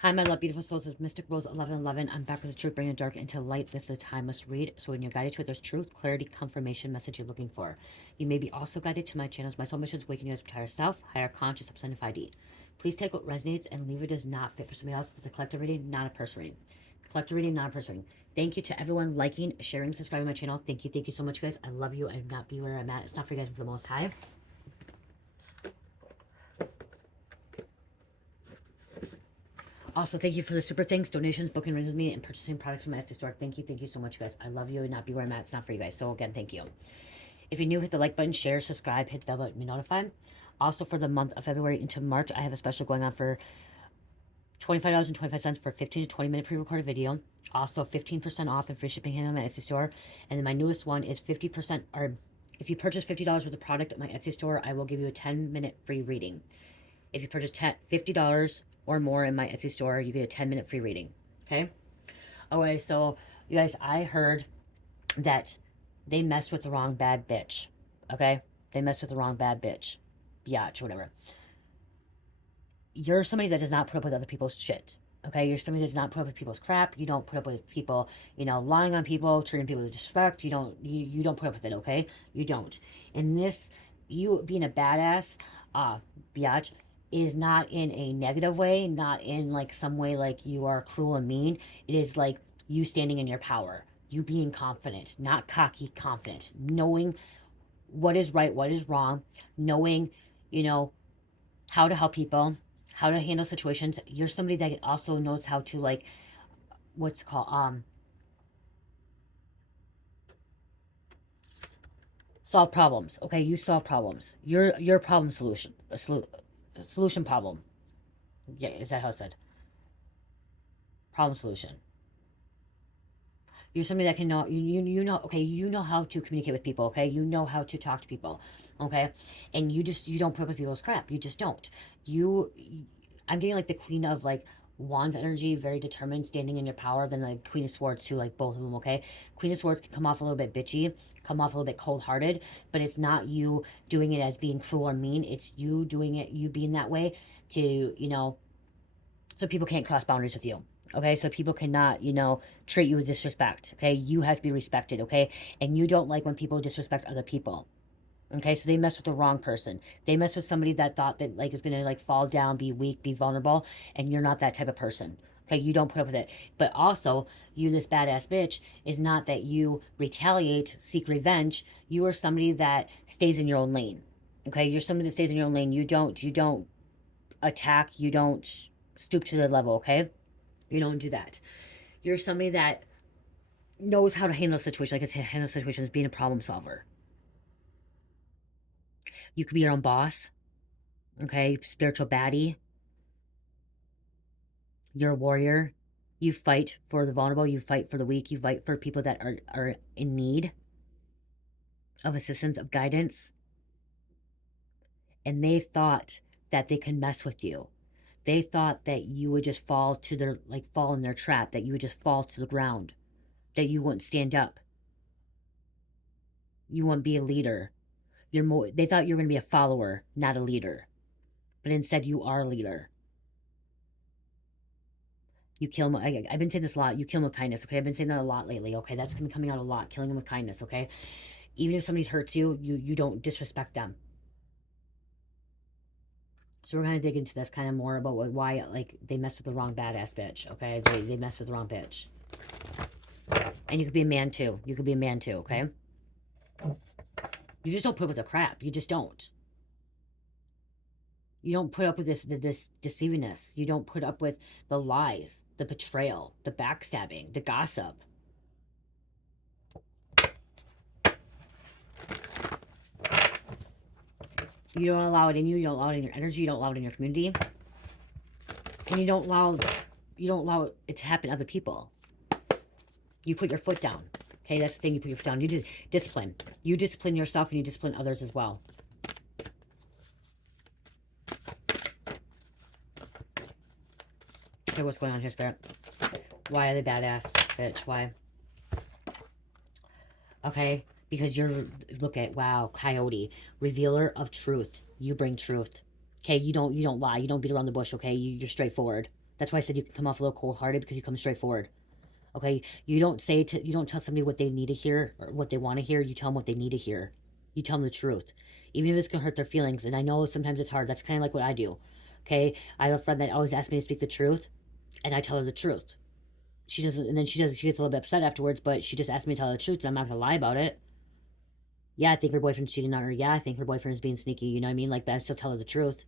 Hi, my love, beautiful souls of Mystic Rose 1111. I'm back with the truth, bringing dark into light. This is a timeless read. So when you're guided to it, there's truth, clarity, confirmation, message you're looking for. You may be also guided to my channels. My soul mission is awakening you as entire self, higher conscious, upside 5D. Please take what resonates and leave it does not fit for somebody else. It's a collective reading, not a person reading. Collective reading, not a person reading. Thank you to everyone liking, sharing, subscribing to my channel. Thank you so much, guys. I love you. I would not be where I'm at. It's not for you guys, for the most high. Also, thank you for the super thanks, donations, booking rooms with me, and purchasing products from my Etsy store. Thank you so much, guys. I love you and not be where I'm at. It's not for you guys. So again, thank you. If you're new, hit the like button, share, subscribe, hit the bell button to be notified. Also, for the month of February into March, I have a special going on for $25.25 for 15 to 20 minute pre-recorded video. Also, 15% off and free shipping handling on my Etsy store. And then my newest one is 50%, or if you purchase $50 worth of product at my Etsy store, I will give you a 10-minute free reading. If you purchase $50 or more in my Etsy store, you get a 10-minute free reading. Okay? Okay, so you guys, I heard that they messed with the wrong bad bitch. Okay? They messed with the wrong bad bitch. Biatch, whatever. You're somebody that does not put up with other people's shit. Okay? You're somebody that does not put up with people's crap. You don't put up with people, lying on people, treating people with disrespect. You don't put up with it, okay? You don't. And this, you being a badass, biatch, is not in a negative way, not in like some way like you are cruel and mean. It is like you standing in your power, you being confident, not cocky, confident, knowing what is right, what is wrong, knowing, you know, how to help people, how to handle situations. You're somebody that also knows how to like, what's it called, solve problems. Okay, you solve problems. You're problem solution, solution problem. Yeah, is that how it's said? Problem solution. You're somebody that can know, you know, okay, you know how to communicate with people, okay? You know how to talk to people, okay? And you don't put up with people's crap. You just don't. You, I'm getting like the Queen of like Wands energy, very determined, standing in your power. Then the Queen of Swords too, like both of them, okay? Queen of Swords can come off a little bit bitchy, come off a little bit cold-hearted, but it's not you doing it as being cruel or mean. It's you doing it, you being that way to, so people can't cross boundaries with you. Okay, so people cannot, treat you with disrespect. Okay, you have to be respected. Okay, and you don't like when people disrespect other people. Okay, so they mess with the wrong person. They mess with somebody that thought that like is gonna like fall down, be weak, be vulnerable, and you're not that type of person. Okay, you don't put up with it. But also, you this badass bitch is not that you retaliate, seek revenge. You are somebody that stays in your own lane. Okay, you're somebody that stays in your own lane. You don't attack. You don't stoop to the level. Okay, you don't do that. You're somebody that knows how to handle a situation, like I said, handle situations, being a problem solver. You could be your own boss, okay? Spiritual baddie. You're a warrior. You fight for the vulnerable. You fight for the weak. You fight for people that are in need of assistance, of guidance. And they thought that they could mess with you. They thought that you would just fall to their, like, fall in their trap, that you would just fall to the ground, that you wouldn't stand up. You wouldn't be a leader. They thought you were going to be a follower, not a leader. But instead, you are a leader. You kill them. I've been saying this a lot. You kill them with kindness, okay? I've been saying that a lot lately, okay? That's been coming out a lot. Killing them with kindness, okay? Even if somebody hurts you, you don't disrespect them. So we're gonna dig into this kind of more about why like they mess with the wrong badass bitch, okay? They mess with the wrong bitch. And you could be a man too. You could be a man too, okay? You just don't put up with the crap. You just don't. You don't put up with this deceivingness. You don't put up with the lies, the betrayal, the backstabbing, the gossip. You don't allow it in you. You don't allow it in your energy. You don't allow it in your community. And you don't allow it to happen to other people. You put your foot down. Okay, that's the thing. You put your foot down. You discipline. You discipline yourself and you discipline others as well. Okay, what's going on here, Spirit? Why are they badass, bitch? Why? Okay, because look at, wow, Coyote, revealer of truth. You bring truth. Okay, you don't lie. You don't beat around the bush, okay? You're straightforward. That's why I said you can come off a little cold-hearted, because you come straight forward. Okay, you don't tell somebody what they need to hear or what they want to hear. You tell them what they need to hear. You tell them the truth, even if it's gonna hurt their feelings. And I know sometimes it's hard. That's kind of like what I do. Okay, I have a friend that always asks me to speak the truth, and I tell her the truth. She doesn't, and then she does. She gets a little bit upset afterwards, but she just asked me to tell her the truth, and I'm not gonna lie about it. Yeah, I think her boyfriend's cheating on her. Yeah, I think her boyfriend is being sneaky. You know what I mean? Like, but I still tell her the truth.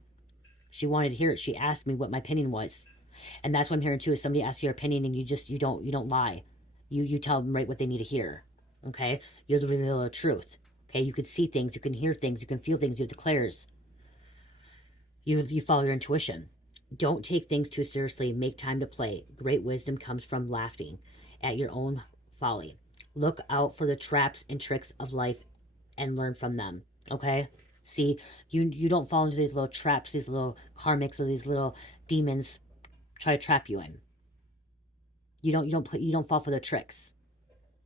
She wanted to hear it. She asked me what my opinion was. And that's what I'm hearing too, is somebody asks your opinion, and you don't lie. You tell them right what they need to hear. Okay? You're the revealer of truth. Okay? You can see things, you can hear things, you can feel things, you have declares. You follow your intuition. Don't take things too seriously. Make time to play. Great wisdom comes from laughing at your own folly. Look out for the traps and tricks of life and learn from them. Okay? See, you don't fall into these little traps, these little karmics, or these little demons try to trap you in. You don't fall for the tricks.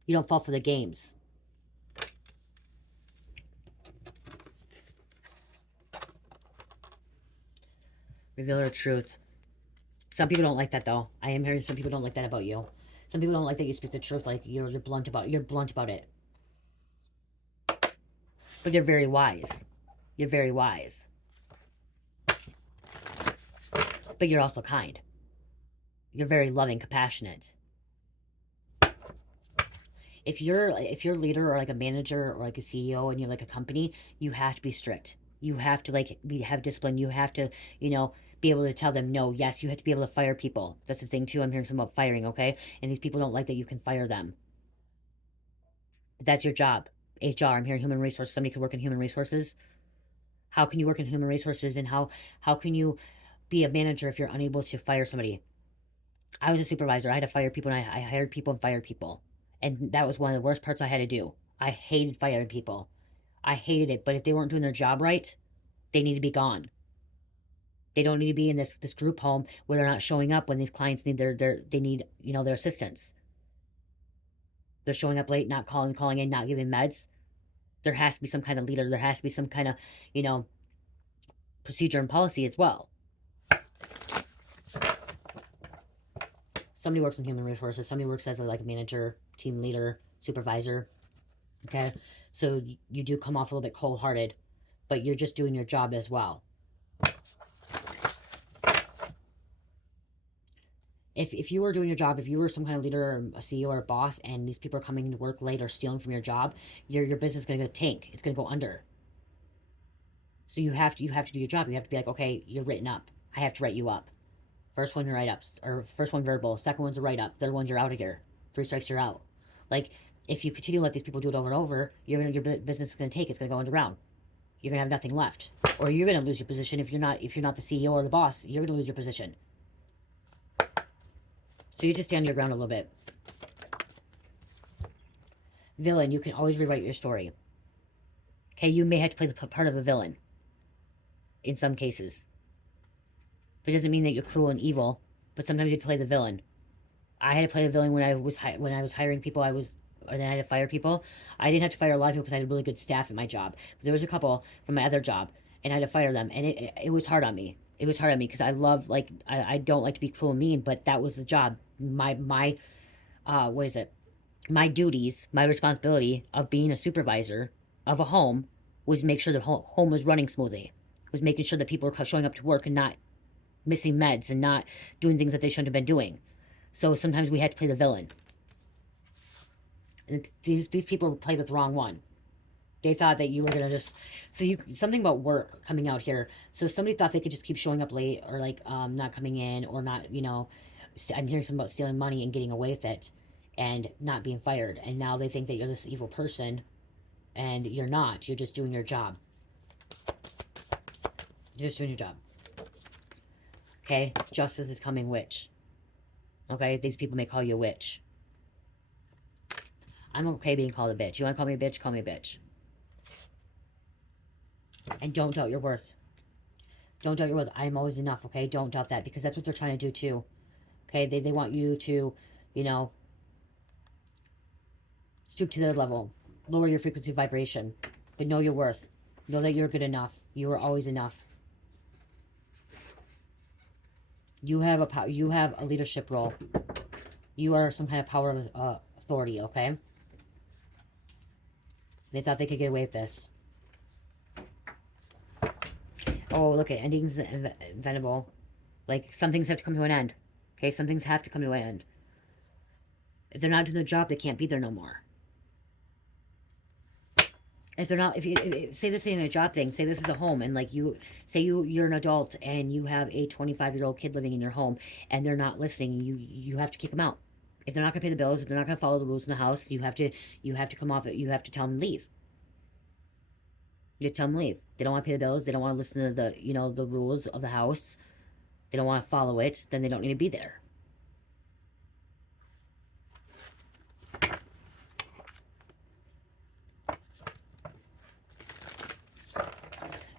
You don't fall for the games. Reveal the truth. Some people don't like that though. I am hearing some people don't like that about you. Some people don't like that you speak the truth, like you're blunt about it. But you're very wise. You're very wise. But you're also kind. You're very loving, compassionate. If you're a leader or like a manager or like a CEO and you're like a company, you have to be strict. You have to have discipline. You have to, be able to tell them no. Yes, you have to be able to fire people. That's the thing too. I'm hearing something about firing, okay? And these people don't like that you can fire them. But that's your job. HR. I'm hearing human resources. Somebody could work in human resources. How can you work in human resources, and how can you be a manager if you're unable to fire somebody? I was a supervisor. I had to fire people, and I hired people and fired people. And that was one of the worst parts I had to do. I hated firing people. I hated it. But if they weren't doing their job right, they need to be gone. They don't need to be in this group home where they're not showing up when these clients need they need, their assistance. They're showing up late, not calling in, not giving meds. There has to be some kind of leader. There has to be some kind of, procedure and policy as well. Somebody works in human resources. Somebody works as a manager, team leader, supervisor. Okay, so you do come off a little bit cold-hearted, but you're just doing your job as well. If you were doing your job, if you were some kind of leader or a CEO or a boss, and these people are coming to work late or stealing from your job, your business is going to go tank. It's going to go under. So you have to do your job. You have to be like, okay, you're written up. I have to write you up. First one, your write-ups, or first one verbal. Second one's a write-up. Third one's you're out of here. 3 strikes, you're out. Like, if you continue to let these people do it over and over, your business is going to take. It's going to go underground. You're going to have nothing left, or you're going to lose your position if you're not the CEO or the boss. You're going to lose your position. So you just stand your ground a little bit. Villain, you can always rewrite your story. Okay, you may have to play the part of a villain in some cases. But it doesn't mean that you're cruel and evil. But sometimes you play the villain. I had to play the villain when I was hiring people. And then I had to fire people. I didn't have to fire a lot of people because I had really good staff at my job. But there was a couple from my other job, and I had to fire them, and it was hard on me. It was hard on me because I love I don't like to be cruel and mean, but that was the job. My what is it? My duties, my responsibility of being a supervisor of a home was make sure the home was running smoothly. Was making sure that people were showing up to work and not missing meds and not doing things that they shouldn't have been doing. So sometimes we had to play the villain. And these people played with the wrong one. They thought that you were gonna just something about work coming out here. So somebody thought they could just keep showing up late, or not coming in, or not, I'm hearing something about stealing money and getting away with it and not being fired. And now they think that you're this evil person, and you're not. You're just doing your job. You're just doing your job. Okay? Justice is coming, witch. Okay? These people may call you a witch. I'm okay being called a bitch. You want to call me a bitch? Call me a bitch. And don't doubt your worth. Don't doubt your worth. I am always enough, okay? Don't doubt that, because that's what they're trying to do too. Okay? They want you to, stoop to their level. Lower your frequency vibration. But know your worth. Know that you're good enough. You are always enough. You have you have a leadership role. You are some kind of power of authority, okay? They thought they could get away with this. Oh, look at endings inventable. Like, some things have to come to an end. Okay, some things have to come to an end. If they're not doing the job, they can't be there no more. If they're not, if you say this ain't a job thing, say this is a home, and like you say you're an adult and you have a 25-year-old kid living in your home, and they're not listening, you have to kick them out. If they're not gonna pay the bills, if they're not gonna follow the rules in the house, you have to come off it. You have to tell them to leave. You tell them to leave. They don't want to pay the bills. They don't want to listen to the rules of the house. They don't want to follow it. Then they don't need to be there.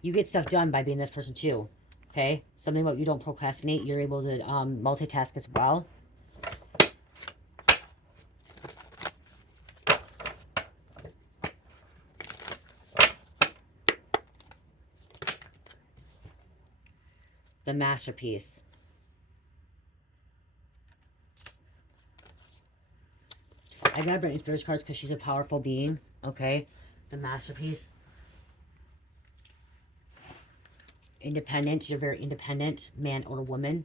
You get stuff done by being this person too. Okay? Something about you don't procrastinate. You're able to multitask as well. The masterpiece. I got Britney Spears cards because she's a powerful being. Okay? The masterpiece. Independent. You're very independent, man or woman.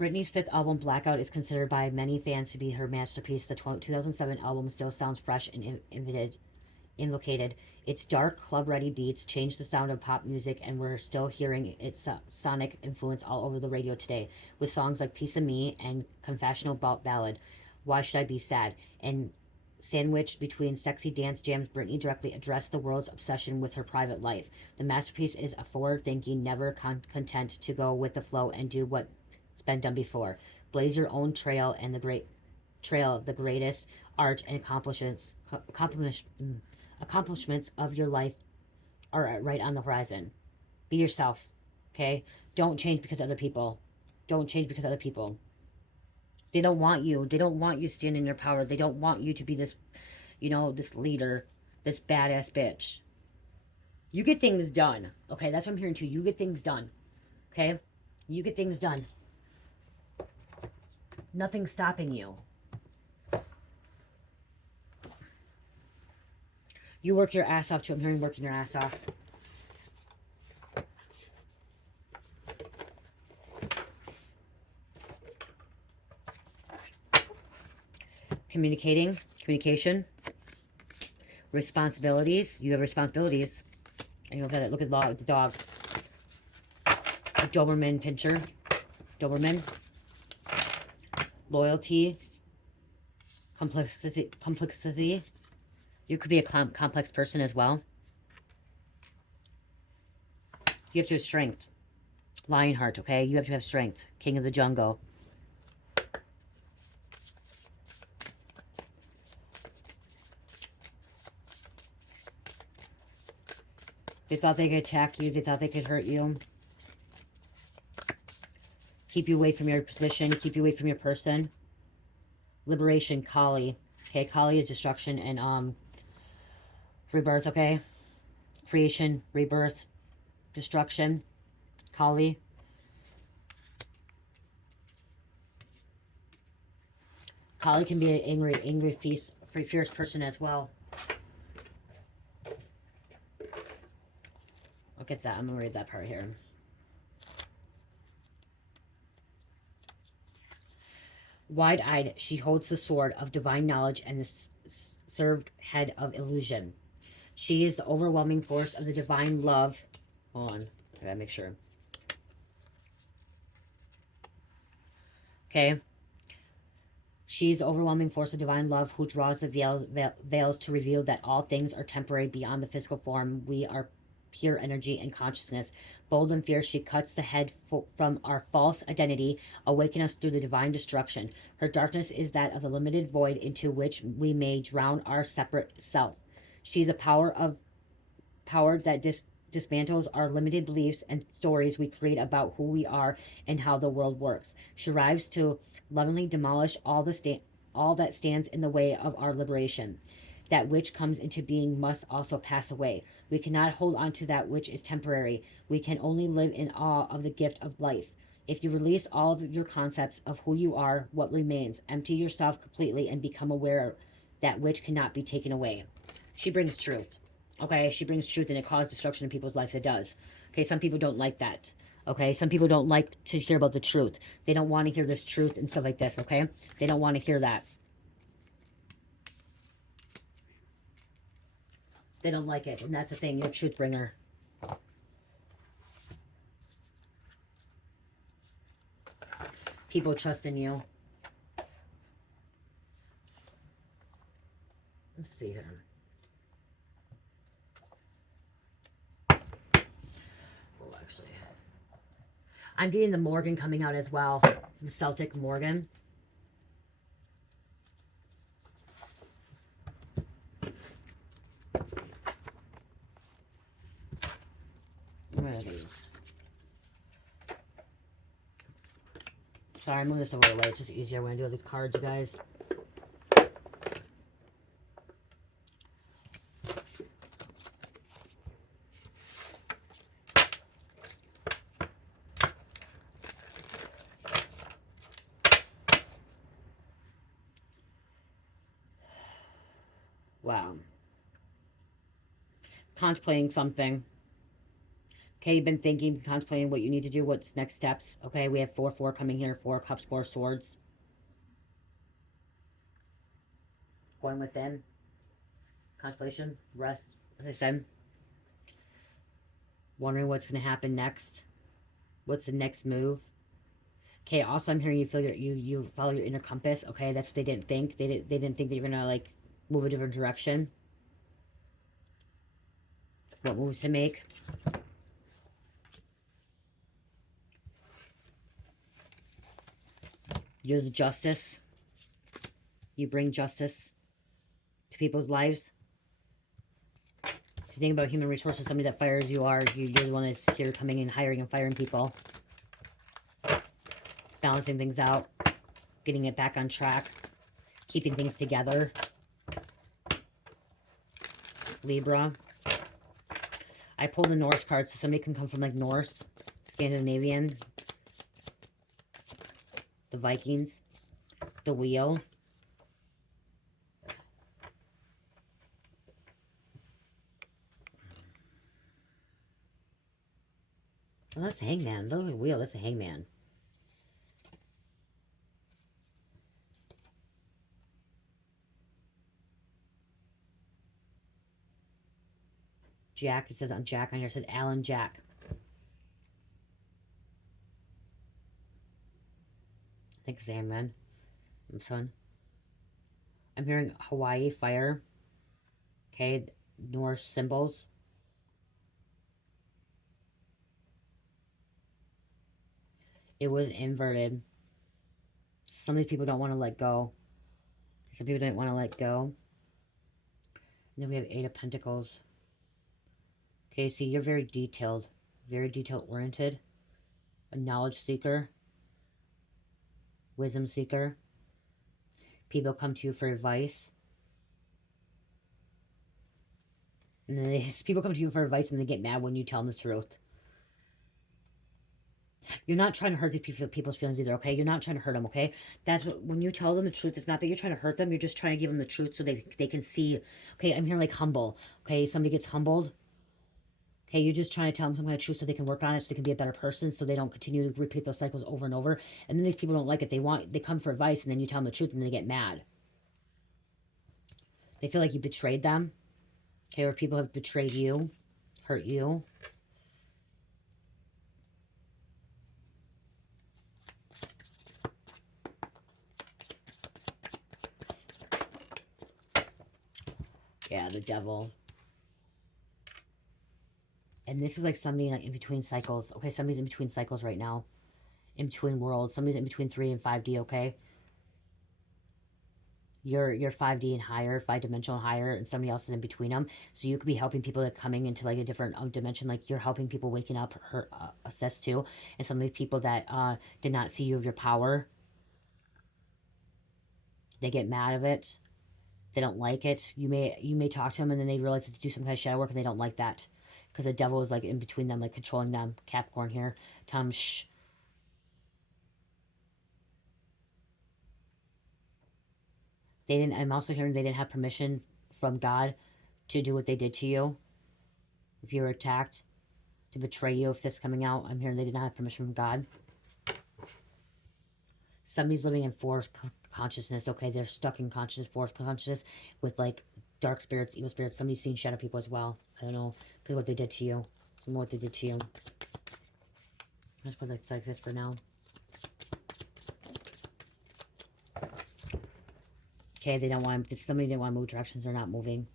Britney's fifth album, Blackout, is considered by many fans to be her masterpiece. The 2007 album still sounds fresh and invocated. Its dark, club-ready beats changed the sound of pop music, and we're still hearing its sonic influence all over the radio today, with songs like Piece of Me and Confessional Ballad, Why Should I Be Sad? And sandwiched between sexy dance jams, Britney directly addressed the world's obsession with her private life. The masterpiece is a forward-thinking, never content to go with the flow and do what's been done before. Blaze your own trail, and the greatest art and accomplishments of your life are right on the horizon. Be yourself, okay? Don't change because other people. Don't change because other people. They don't want you. They don't want you standing in your power. They don't want you to be this, this leader, this badass bitch. You get things done, okay? That's what I'm hearing too. You get things done, okay? You get things done. Nothing's stopping you. You work your ass off too. I'm hearing working your ass off. Communication, responsibilities. You have responsibilities. And you look at the dog. A Doberman pincher. Doberman. Loyalty. Complexity. You could be a complex person as well. You have to have strength. Lionheart, okay? You have to have strength. King of the jungle. They thought they could attack you. They thought they could hurt you. Keep you away from your position. Keep you away from your person. Liberation, Kali. Okay, Kali is destruction and rebirth, okay? Creation, rebirth, destruction, Kali. Kali can be an angry, fierce person as well. Look at that. I'm going to read that part here. Wide-eyed, she holds the sword of divine knowledge and the served head of illusion. She is the overwhelming force of the divine love. Hold on. I gotta make sure. Okay. She's the overwhelming force of divine love who draws the veils to reveal that all things are temporary beyond the physical form. We are pure energy and consciousness. Bold and fierce, she cuts the head from our false identity, awaken us through the divine destruction. Her darkness is that of the limited void into which we may drown our separate self. She's a power that dismantles our limited beliefs and stories we create about who we are and how the world works. She arrives to lovingly demolish all that stands in the way of our liberation. That which comes into being must also pass away. We cannot hold on to that which is temporary. We can only live in awe of the gift of life. If you release all of your concepts of who you are, what remains? Empty yourself completely and become aware that which cannot be taken away. She brings truth. Okay, she brings truth, and it causes destruction in people's lives. It does. Okay, some people don't like that. Okay, some people don't like to hear about the truth. They don't want to hear this truth and stuff like this. Okay, they don't want to hear that. They don't like it, and that's the thing. You're a truth bringer. People trust in you. Let's see here. Oh, actually, I'm getting the Morgan coming out as well. From Celtic Morgan. Where are these? Sorry, I'm moving this over the way. It's just easier when I do all these cards, you guys. Wow. Contemplating something. Okay, you've been thinking, contemplating what you need to do, what's next steps. Okay, we have 4-4 coming here, 4 cups, 4 swords. Going within. Contemplation, rest, as I said. Wondering what's going to happen next. What's the next move? Okay, also I'm hearing you feel you follow your inner compass. Okay, that's what they didn't think. They didn't think that you're going to like move a different direction. What moves to make. You're the justice. You bring justice to people's lives. If you think about human resources, somebody that fires you are, you're the one that's here coming in, hiring and firing people. Balancing things out. Getting it back on track. Keeping things together. Libra. I pulled the Norse card, so somebody can come from like Norse, Scandinavian. The Vikings. The Wheel. Oh, that's the Hangman. Look at the Wheel. That's the Hangman. Jack. It says on Jack on here. It says Alan Jack. I think Xamran. Son. I'm hearing Hawaii fire. Okay. Norse symbols. It was inverted. Some of these people don't want to let go. Some people didn't want to let go. And then we have 8 of Pentacles. Okay, see, you're very detailed oriented, a knowledge seeker, wisdom seeker. People come to you for advice. And then people come to you for advice and they get mad when you tell them the truth. You're not trying to hurt these people's feelings either, okay? You're not trying to hurt them, okay? That's what, when you tell them the truth, it's not that you're trying to hurt them. You're just trying to give them the truth so they can see. Okay, I'm here like humble. Okay, somebody gets humbled. Okay, you're just trying to tell them some kind of truth so they can work on it, so they can be a better person, so they don't continue to repeat those cycles over and over. And then these people don't like it. They come for advice, and then you tell them the truth, and they get mad. They feel like you betrayed them. Okay, or people have betrayed you, hurt you. Yeah, the devil. And this is like somebody like in between cycles. Okay, somebody's in between cycles right now. In between worlds. Somebody's in between 3 and 5D, okay? You're 5D and higher, 5-dimensional higher, and somebody else is in between them. So you could be helping people that coming into like a different dimension. Like you're helping people waking up, assess too. And some of these people that did not see you of your power, they get mad of it. They don't like it. You may talk to them and then they realize to do some kind of shadow work and they don't like that. Because the devil is like in between them, like controlling them. Capricorn here. Tell them, shh. They didn't, I'm also hearing they didn't have permission from God to do what they did to you. If you were attacked, to betray you, if this is coming out, I'm hearing they did not have permission from God. Somebody's living in forced consciousness, okay? They're stuck in consciousness, forced consciousness with like dark spirits, evil spirits. Somebody's seen shadow people as well. I don't know, because what they did to you. Some what they did to you. Let's put like this for now. Okay, they don't want, somebody didn't want to move directions, they're not moving.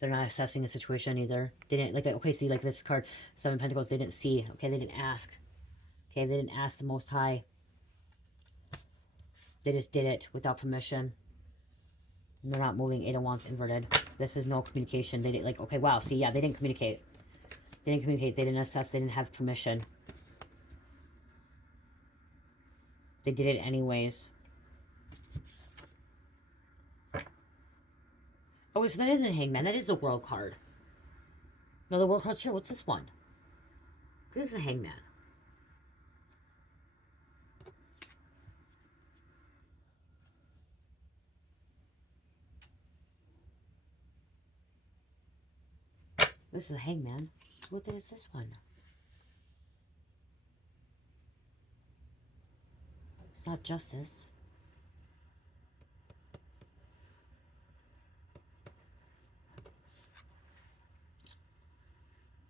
They're not assessing the situation either. They didn't, like, okay, see, like this card, Seven of Pentacles, they didn't see. Okay, they didn't ask. Okay, they didn't ask the Most High. They just did it without permission. And they're not moving. Eight of Wands inverted. This is no communication. They didn't, like, okay, wow, see, yeah, they didn't communicate. They didn't communicate. They didn't assess. They didn't have permission. They did it anyways. Oh, so that isn't a Hangman. That is the World card. No, the World card's here. What's this one? This is a Hangman. This is a Hangman. What is this one? It's not Justice.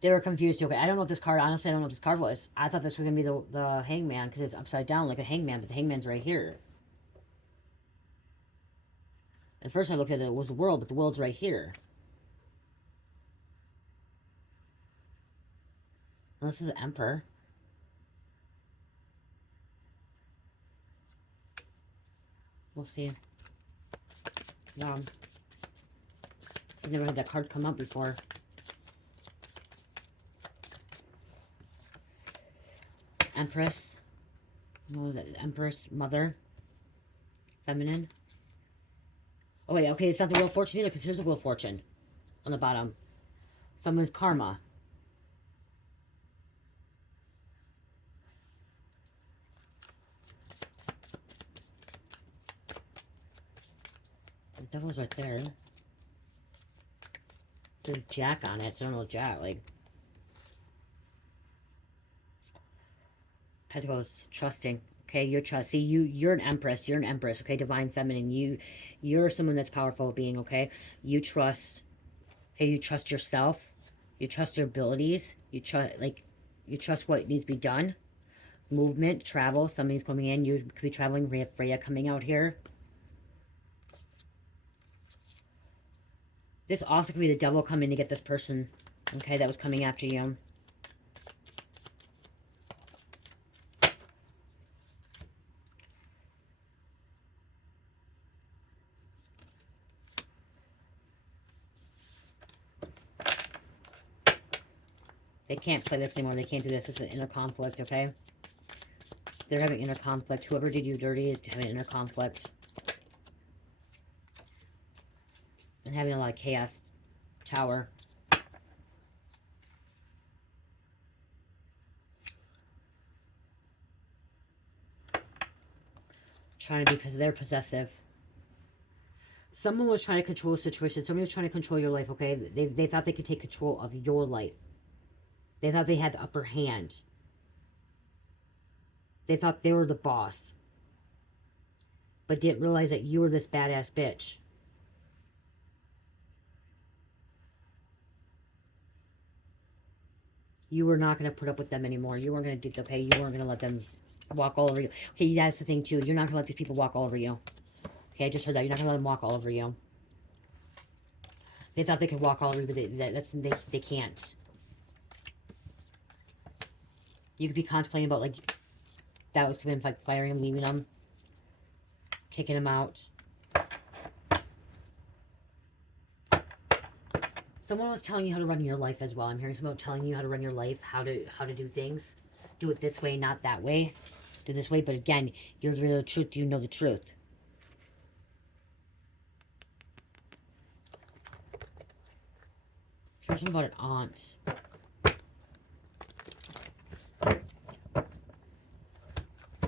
They were confused. Okay, I don't know what this card, honestly, I don't know what this card was. I thought this was going to be the Hangman because it's upside down like a Hangman, but the Hangman's right here. At first I looked at it was the World, but the World's right here. And this is an Emperor. We'll see. I've never had that card come up before. Empress. No, the Empress, Mother. Feminine. Oh wait, okay, it's not the Wheel of Fortune either, because here's the Wheel of Fortune on the bottom. Someone's karma. The devil's right there. There's Jack on it, so I don't know Jack, like. Pentacles, trusting. Okay, you're trust. See, you're an Empress. You're an Empress. Okay, Divine Feminine. You're someone that's powerful being. Okay, you trust. Okay, you trust yourself. You trust your abilities. You trust what needs to be done. Movement, travel. Somebody's coming in. You could be traveling. We have Freya coming out here. This also could be the devil coming to get this person. Okay, that was coming after you. They can't play this anymore. They can't do this. It's an inner conflict, okay? They're having inner conflict. Whoever did you dirty is having inner conflict. And having a lot of chaos. Tower. Trying to be, because they're possessive. Someone was trying to control the situation. Somebody was trying to control your life, okay? They thought they could take control of your life. They thought they had the upper hand. They thought they were the boss. But didn't realize that you were this badass bitch. You were not going to put up with them anymore. You weren't going to do, okay? You weren't going to let them walk all over you. Okay, that's the thing too. You're not going to let these people walk all over you. Okay, I just heard that. You're not going to let them walk all over you. They thought they could walk all over you, but they can't. You could be contemplating about, like, that was been like firing him, leaving him, kicking him out. Someone was telling you how to run your life as well. I'm hearing someone telling you how to run your life, how to do things. do it this way, not that way. Do this way, but again, you're the real truth. You know the truth. Here's something about an aunt.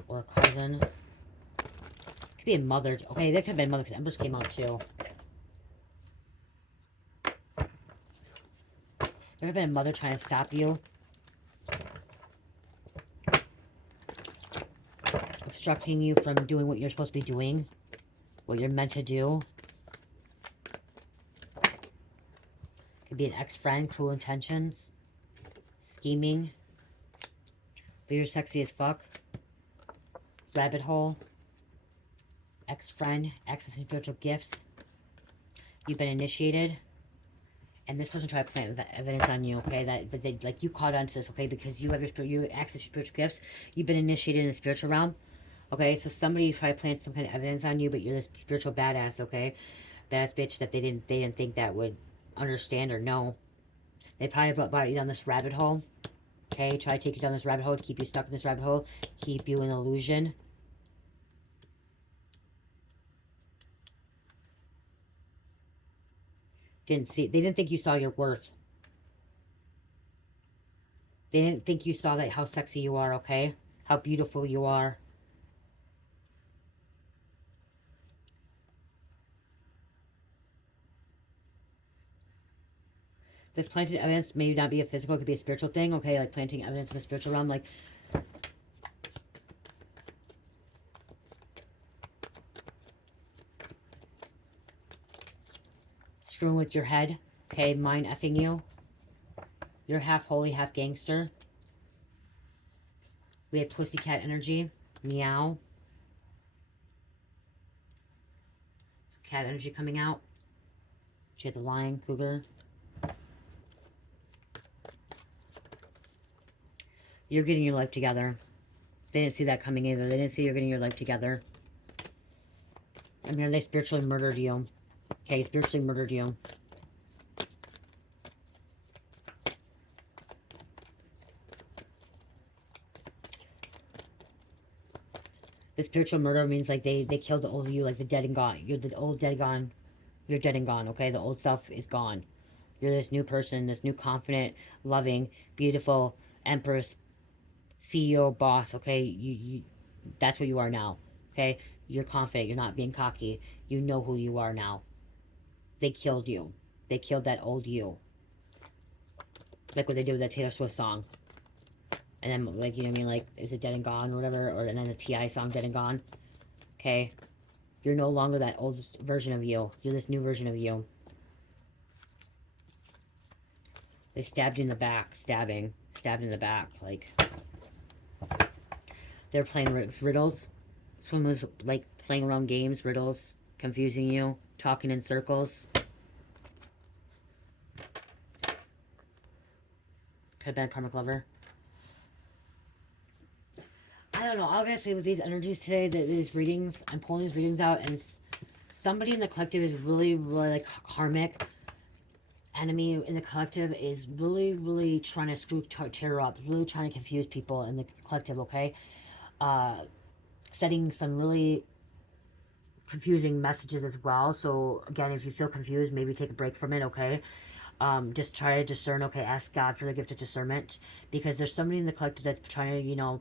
Or a cousin. Could be a mother. Okay, that could have been mother because Embers came out too. There could have been a mother trying to stop you. Obstructing you from doing what you're supposed to be doing. What you're meant to do. Could be an ex-friend, cruel intentions. Scheming. But you're sexy as fuck. Rabbit hole. Ex-friend. Accessing spiritual gifts. You've been initiated. And this person tried to plant evidence on you, okay? But they, like, you caught on to this, okay? Because you have you access your spiritual gifts. You've been initiated in the spiritual realm, okay? So somebody tried to plant some kind of evidence on you, but you're this spiritual badass, okay? Badass bitch that they didn't think that would understand or know. They probably brought you down this rabbit hole, okay? Try to take you down this rabbit hole, to keep you stuck in this rabbit hole, keep you in illusion. They didn't think you saw your worth. They didn't think you saw that how sexy you are, okay? How beautiful you are. This planted evidence may not be a physical, it could be a spiritual thing, okay? Like planting evidence in the spiritual realm, like screwing with your head, okay? Mind effing you. You're half holy, half gangster. We have twisty cat energy. Meow. Cat energy coming out. She had the lion, cougar. You're getting your life together. They didn't see that coming either. They didn't see you're getting your life together. I mean, they spiritually murdered you. Okay, spiritually murdered you. The spiritual murder means like they killed the old you, like the dead and gone. You're the old dead gone. You're dead and gone, okay? The old self is gone. You're this new person, this new confident, loving, beautiful empress, CEO, boss, okay? You that's what you are now, okay? You're confident. You're not being cocky. You know who you are now. They killed you. They killed that old you. Like what they did with that Taylor Swift song. And then, like, you know what I mean? Like, is it Dead and Gone or whatever? Or and then the T.I. song, Dead and Gone. Okay? You're no longer that old version of you. You're this new version of you. They stabbed you in the back. Stabbing. Stabbed in the back. Like, they're playing riddles. Someone was, like, playing around games, riddles, confusing you, talking in circles. Could have been a karmic lover. I don't know. All I'm going to say with these energies today, these readings, I'm pulling these readings out, and somebody in the collective is really, really, like, karmic. Enemy in the collective is really, really trying to tear up, really trying to confuse people in the collective, okay? Setting some really confusing messages as well. So, again, if you feel confused, maybe take a break from it, okay? Just try to discern, okay? Ask God for the gift of discernment, because there's somebody in the collective that's trying to, you know,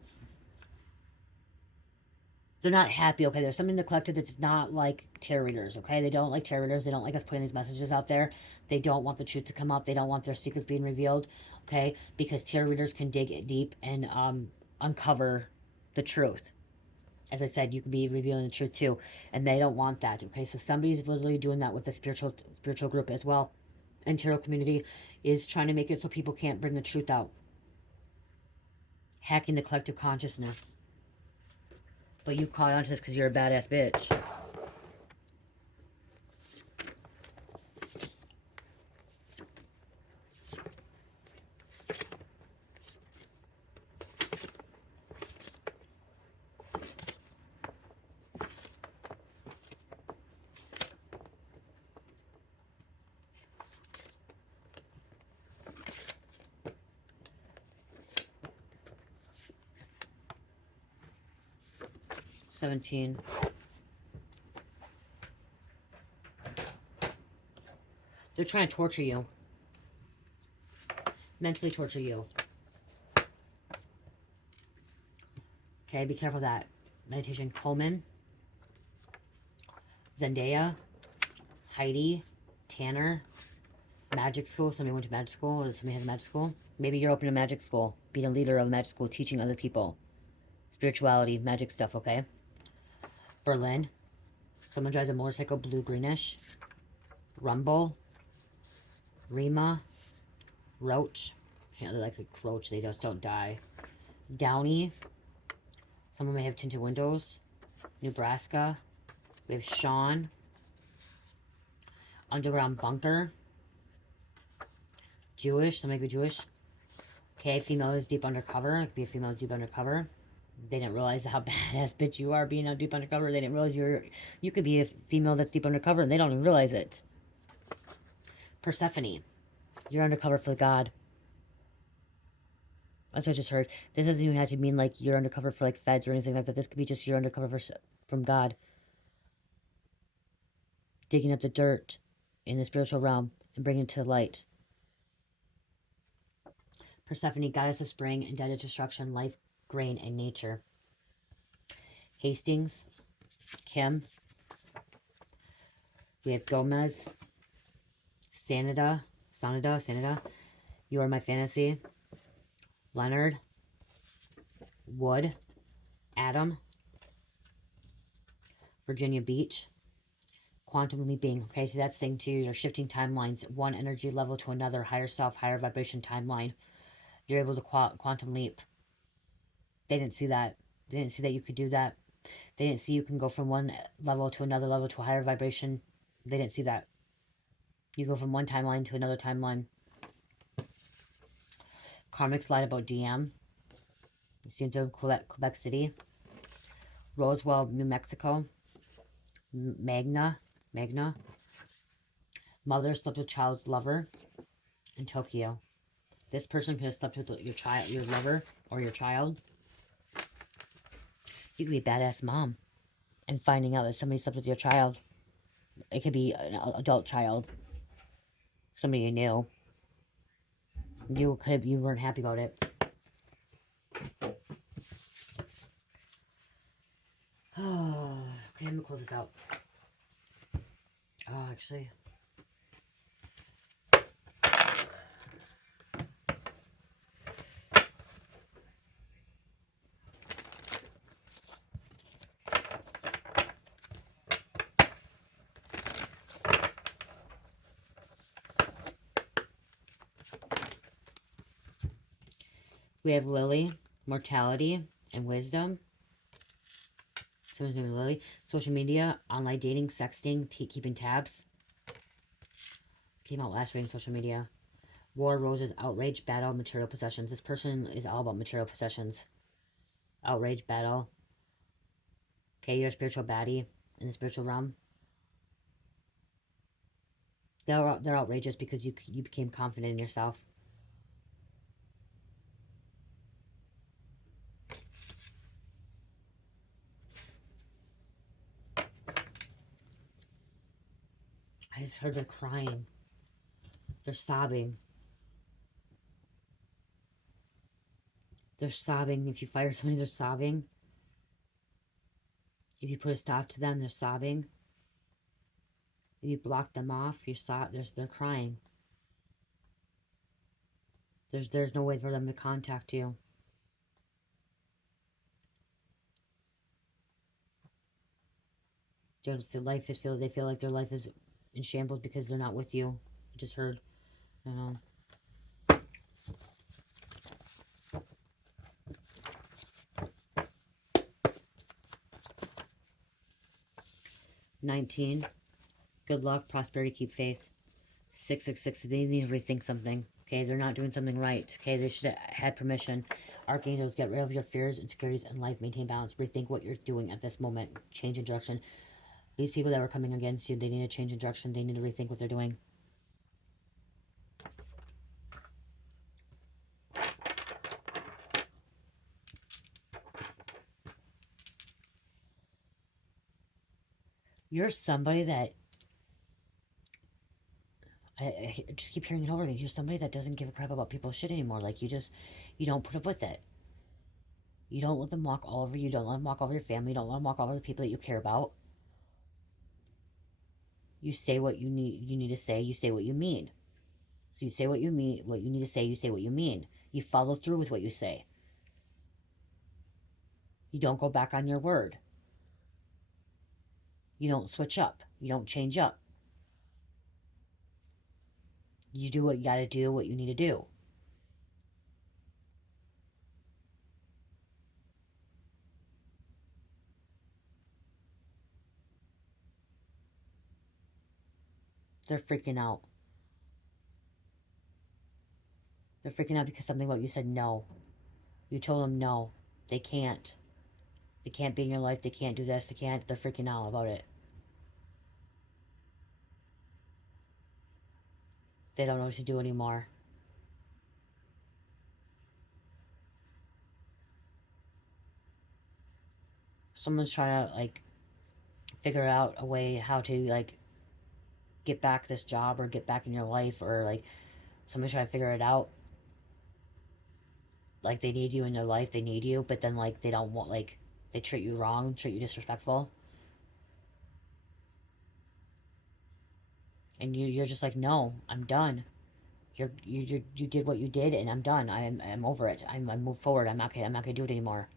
they're not happy, okay? There's something in the collective that's not like tarot readers, okay? They don't like tarot readers. They don't like us putting these messages out there. They don't want the truth to come up. They don't want their secrets being revealed, okay? Because tarot readers can dig deep and uncover the truth. As I said, you could be revealing the truth too, and they don't want that, okay? So somebody's literally doing that with the spiritual group as well. And tarot community is trying to make it so people can't bring the truth out. Hacking the collective consciousness. But you caught on to this because you're a badass bitch. 17. They're trying to torture you. Mentally torture you. Okay, be careful of that. Meditation. Coleman. Zendaya. Heidi. Tanner. Magic school. Somebody went to magic school, or somebody has a magic school. Maybe you're opening a magic school. Being a leader of a magic school, teaching other people. Spirituality, magic stuff, okay? Berlin. Someone drives a motorcycle, blue, greenish. Rumble. Rima. Roach. Yeah, they're like a roach. They just don't die. Downey. Someone may have tinted windows. Nebraska. We have Sean. Underground bunker. Jewish. Somebody could be Jewish. Okay, female is deep undercover. It could be a female deep undercover. They didn't realize how badass bitch you are being on deep undercover. They didn't realize you could be a female that's deep undercover and they don't even realize it. Persephone. You're undercover for God. That's what I just heard. This doesn't even have to mean like you're undercover for like feds or anything like that. This could be just you're undercover from God. Digging up the dirt in the spiritual realm and bringing it to light. Persephone, goddess of spring and dead of destruction, life, grain, and nature. Hastings. Kim. We have Gomez. Sanada. You are my fantasy. Leonard. Wood. Adam. Virginia Beach. Quantum leaping. Okay, so that's the thing too. You're shifting timelines, one energy level to another, higher self, higher vibration timeline. You're able to quantum leap. They didn't see that. They didn't see that you could do that. They didn't see you can go from one level to another level to a higher vibration. They didn't see that. You go from one timeline to another timeline. Karmic's lied about DM. You see into Quebec City. Roswell, New Mexico. Magna. Mother slept with child's lover in Tokyo. This person could have slept with your child, your lover, or your child. You could be a badass mom and finding out that somebody slept with your child. It could be an adult child. Somebody you knew. You weren't happy about it. Okay, I'm gonna close this out. Oh, actually. We have Lily, mortality, and wisdom. Someone's name is Lily. Social media, online dating, sexting, keeping tabs. Came out last reading social media. War, roses, outrage, battle, material possessions. This person is all about material possessions. Outrage, battle. Okay, you're a spiritual baddie in the spiritual realm. They're outrageous because you became confident in yourself. I just heard them crying. They're sobbing. They're sobbing. If you fire somebody, they're sobbing. If you put a stop to them, they're sobbing. If you block them off, they're crying. There's no way for them to contact you. They feel like their life is in shambles because they're not with you. I just heard, you know. 19. Good luck, prosperity, keep faith. 666. They need to rethink something. Okay, they're not doing something right. Okay, they should have had permission. Archangels, get rid of your fears, insecurities, and life. Maintain balance. Rethink what you're doing at this moment. Change in direction. These people that were coming against you, they need to change in direction. They need to rethink what they're doing. You're somebody that, I just keep hearing it over again. You're somebody that doesn't give a crap about people's shit anymore. Like, you don't put up with it. You don't let them walk all over you. You don't let them walk over your family. You don't let them walk over the people that you care about. You say what you need to say. You say what you mean. So you say what you mean, what you need to say. You say what you mean. You follow through with what you say. You don't go back on your word. You don't switch up. You don't change up. You do what you got to do, what you need to do. They're freaking out. They're freaking out because something about you said no. You told them no. They can't. They can't be in your life. They can't do this. They can't. They're freaking out about it. They don't know what to do anymore. Someone's trying to, like, figure out a way how to, like, get back this job or get back in your life, or, like, somebody's trying to figure it out. Like, they need you in their life. They need you. But then, like, they don't want, like, they treat you wrong, treat you disrespectful. And you're just like, no, I'm done. You did what you did, and I'm done. I'm over it. I move forward. I'm not gonna do it anymore.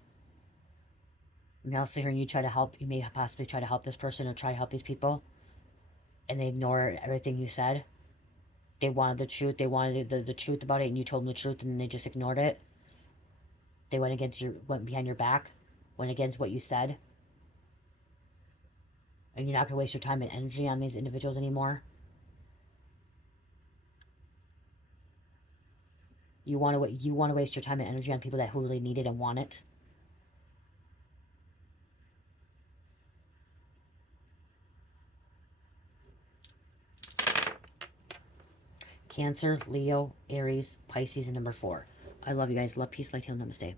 Now, so hearing you try to help, you may possibly try to help this person or try to help these people, and they ignore everything you said. They wanted the truth. They wanted the truth about it, and you told them the truth, and they just ignored it. They went behind your back, went against what you said, and you're not gonna waste your time and energy on these individuals anymore. You want to waste your time and energy on people that who really need it and want it. Cancer, Leo, Aries, Pisces, and number 4. I love you guys. Love, peace, light, heal, namaste.